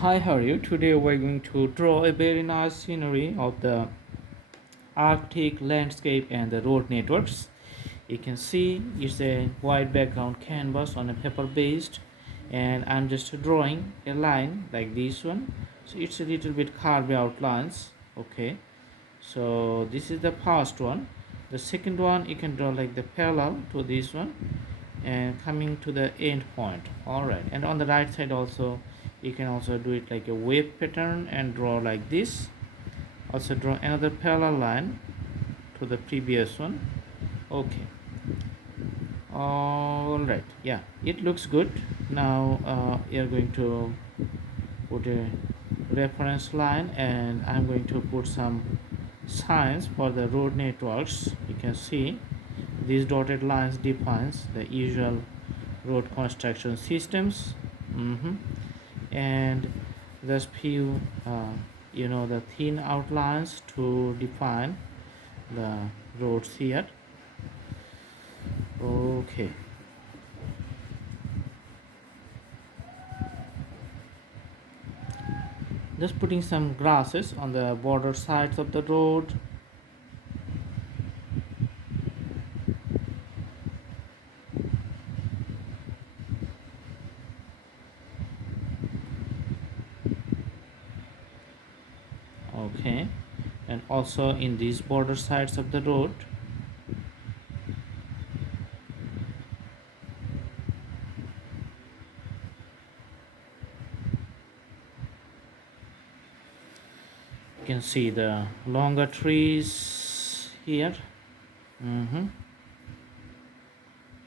Hi, how are you? Today we're going to draw a very nice scenery of the Arctic landscape and the road networks. You can see it's a white background canvas on a paper based, and I'm just drawing a line like this one. So it's a little bit carved out lines. Okay, so this is the first one. The second one you can draw like the parallel to this one and coming to the end point. All right, and on the right side also you can also do it like a wave pattern and draw like this. Also draw another parallel line to the previous one. Okay, all right, yeah, it looks good. Now you're going to put a reference line, and I'm going to put some signs for the road networks. You can see these dotted lines defines the usual road construction systems. And there's few the thin outlines to define the roads here. Okay, just putting some grasses on the border sides of the road. Okay, and also in these border sides of the road. You can see the longer trees here. mm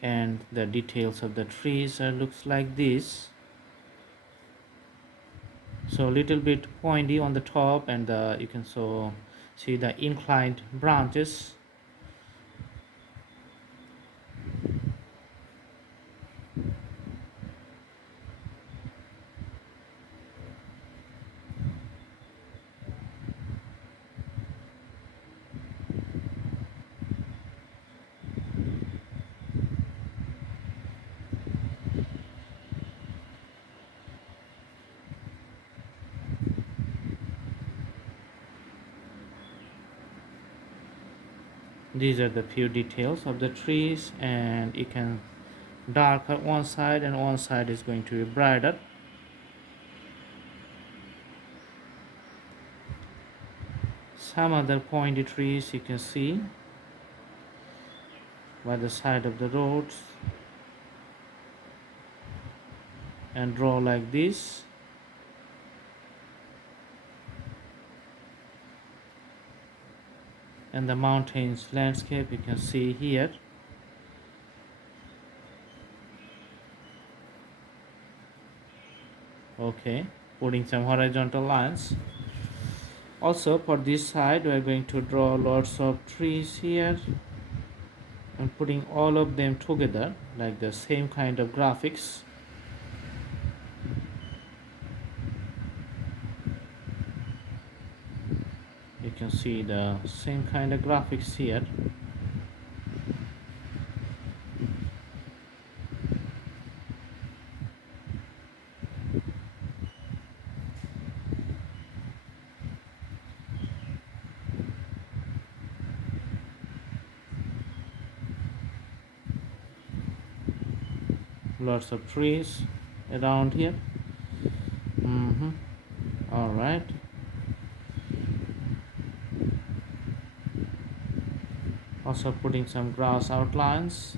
and the details of the trees looks like this. So a little bit pointy on the top, and you can so see the inclined branches. These are the few details of the trees, and you can darker one side and one side is going to be brighter. Some other pointy trees you can see by the side of the roads, and draw like this. And the mountains landscape you can see here. Okay, putting some horizontal lines. Also for this side we are going to draw lots of trees here and putting all of them together like the same kind of graphics. You can see the same kind of graphics here. Lots of trees around here. All right, also putting some grass outlines,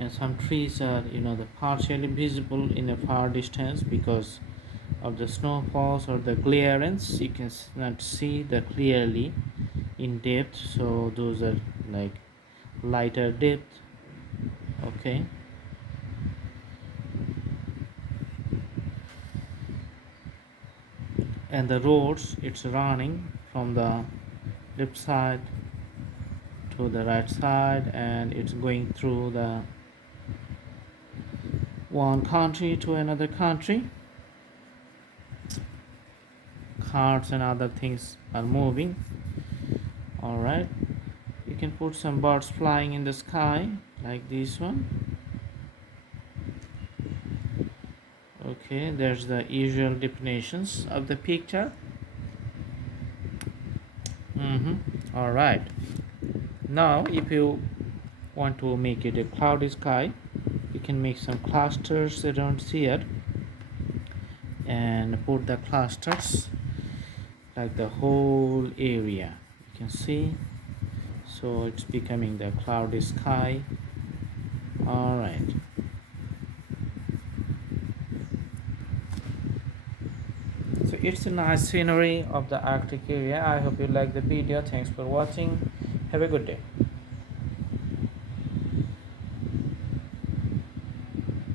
and some trees are the partially visible in a far distance because of the snowfalls or the clearance. You can not see that clearly in depth, so those are like lighter depth. Okay, and the roads it's running from the left side to the right side, and it's going through the one country to another country. Cars and other things are moving. All right, you can put some birds flying in the sky like this one. Okay, there's the usual definitions of the picture. All right. Now, if you want to make it a cloudy sky, you can make some clusters around here and put the clusters like the whole area. You can see, so it's becoming the cloudy sky. All right. So it's a nice scenery of the Arctic area. I hope you like the video. Thanks for watching. Have a good day.